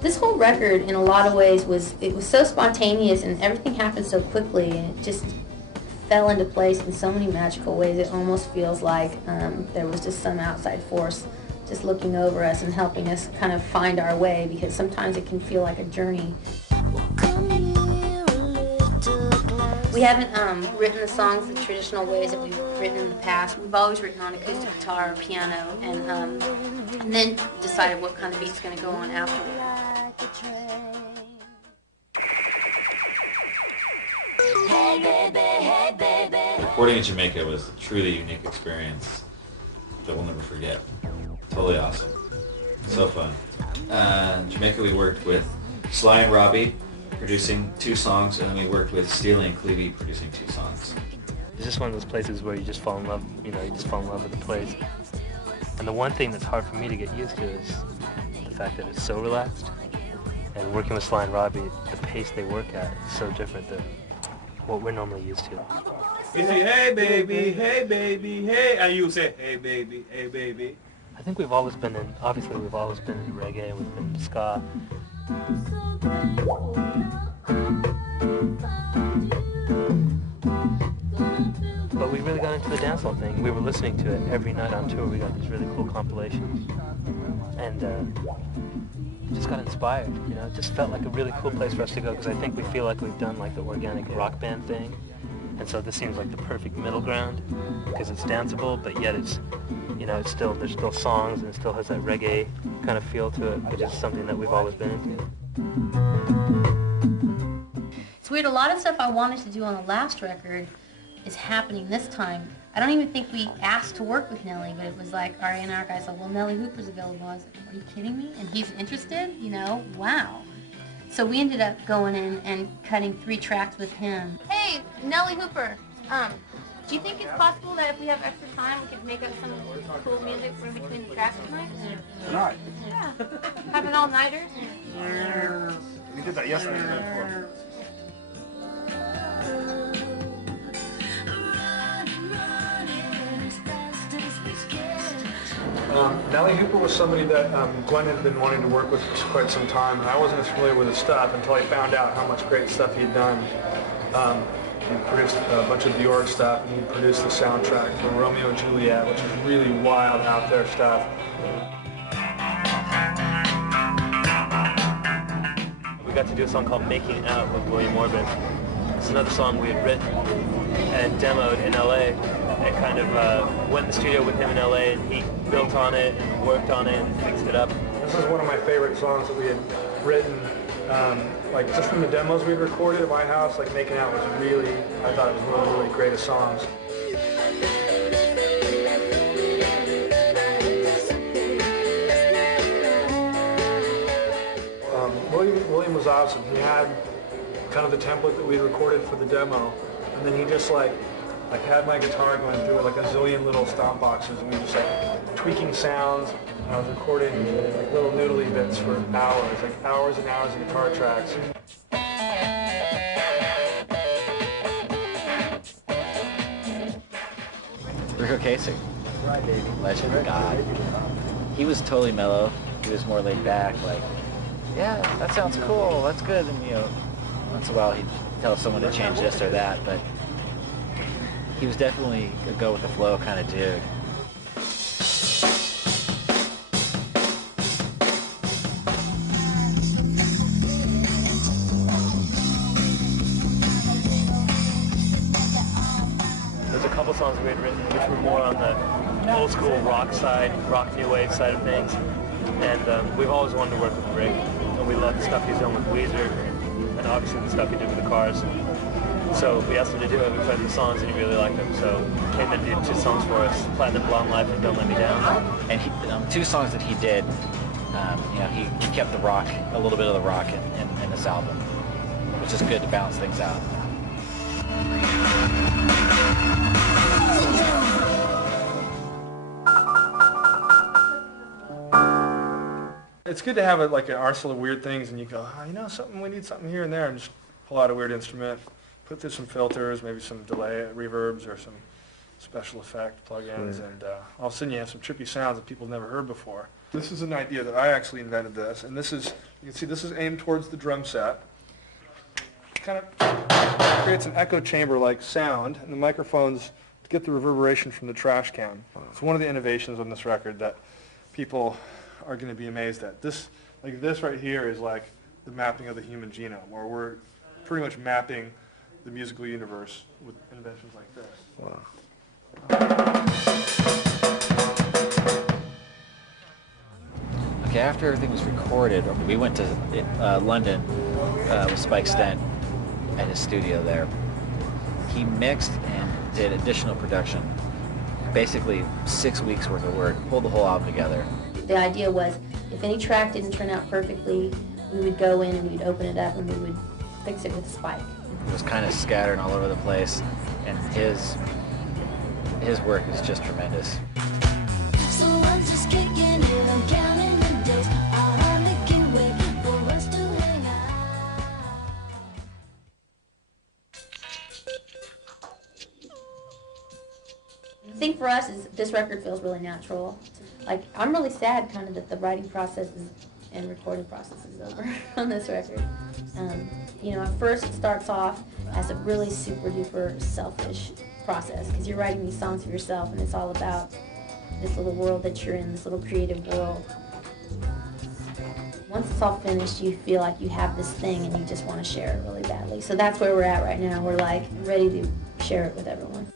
This whole record, in a lot of ways, was so spontaneous and everything happened so quickly, and it just fell into place in so many magical ways. It almost feels like there was just some outside force just looking over us and helping us kind of find our way, because sometimes it can feel like a journey. We haven't written the songs the traditional ways that we've written in the past. We've always written on acoustic guitar or piano, and then decided what kind of beat's going to go on afterward. Recording in Jamaica was a truly unique experience that we'll never forget. Totally awesome. So fun. In Jamaica we worked with Sly and Robbie producing 2 songs, and then we worked with Steely and Clevie producing 2 songs. It's just one of those places where you just fall in love, you just fall in love with the place. And the one thing that's hard for me to get used to is the fact that it's so relaxed. And working with Sly and Robbie, the pace they work at is so different than what we're normally used to. You say, hey baby, and you say, hey baby, hey baby. I think we've always been in, obviously we've always been in reggae, we've been in ska. But we really got into the dancehall thing. We were listening to it every night on tour. We got these really cool compilations. And just got inspired, It just felt like a really cool place for us to go, because I think we feel like we've done like the organic rock band thing. And so this seems like the perfect middle ground, because it's danceable, but yet it's, it's still, there's still songs, and it still has that reggae kind of feel to it, which is something that we've always been into. It's weird, a lot of stuff I wanted to do on the last record is happening this time. I don't even think we asked to work with Nelly, but it was like our A&R guy said, well, Nelly Hooper's available. I was like, are you kidding me? And he's interested? Wow. So we ended up going in and cutting 3 tracks with him. Hey, Nelly Hooper, do you think it's possible that if we have extra time, we could make up some cool music for in between the tracks tonight? Tonight? Yeah. Have an all-nighter? We did that yesterday. Nelly Hooper was somebody that Glenn had been wanting to work with for quite some time, and I wasn't as familiar with his stuff until I found out how much great stuff he'd done. He produced a bunch of Bjork stuff, and he produced the soundtrack for Romeo and Juliet, which is really wild, out there stuff. We got to do a song called Making Out with William Orbit. It's another song we had written and demoed in LA, and kind of went in the studio with him in LA, and he built on it and worked on it and fixed it up. This is one of my favorite songs that we had written, like just from the demos we had recorded at my house. Like Making Out was really, I thought it was one of the really greatest songs. William was awesome. He had kind of the template that we had recorded for the demo, and then he just like had my guitar going through like a zillion little stomp boxes, and we just like tweaking sounds, and I was recording like little noodly bits for hours, like hours and hours of guitar tracks. Rico Casey, legend, God. He was totally mellow. He was more laid back, like, yeah, that sounds cool, that's good, and once in a while he'd tell someone to change this or that, but he was definitely a go with the flow kind of dude. There's a couple songs we had written which were more on the old school rock side, rock new wave side of things, and we've always wanted to work with Rick, and we love the stuff he's done with Weezer, and obviously the stuff he did with the Cars. So we asked him to do it, we played the songs, and he really liked them. So he came and did 2 songs for us, Platinum Blonde Life and Don't Let Me Down. And he, 2 songs that he did, he kept the rock, a little bit of the rock in this album, which is good to balance things out. It's good to have like an arsenal of weird things, and you go, something, we need something here and there, and just pull out a weird instrument, put through some filters, maybe some delay reverbs or some special effect plugins, and all of a sudden you have some trippy sounds that people have never heard before. This is an idea that I actually invented this, and this is You can see this is aimed towards the drum set. Kind of creates an echo chamber-like sound, and the microphones get the reverberation from the trash can. It's one of the innovations on this record that people are going to be amazed at. This right here is like the mapping of the human genome, where we're pretty much mapping the musical universe with inventions like this. Wow. Okay, after everything was recorded, we went to London with Spike Stent at his studio there. He mixed and did additional production, basically 6 weeks worth of work, pulled the whole album together. The idea was, if any track didn't turn out perfectly, we would go in and we'd open it up and we would fix it with a spike. It was kind of scattered all over the place, and his work is just tremendous. So I'm just kicking it, I'm counting the days. I hardly can wait for us to hang out. The thing for us is this record feels really natural. Like, I'm really sad kind of that the writing process and recording process is over on this record. You know, at first it starts off as a really super duper selfish process because you're writing these songs for yourself and it's all about this little world that you're in, this little creative world. Once it's all finished, you feel like you have this thing and you just want to share it really badly. So that's where we're at right now. We're like ready to share it with everyone.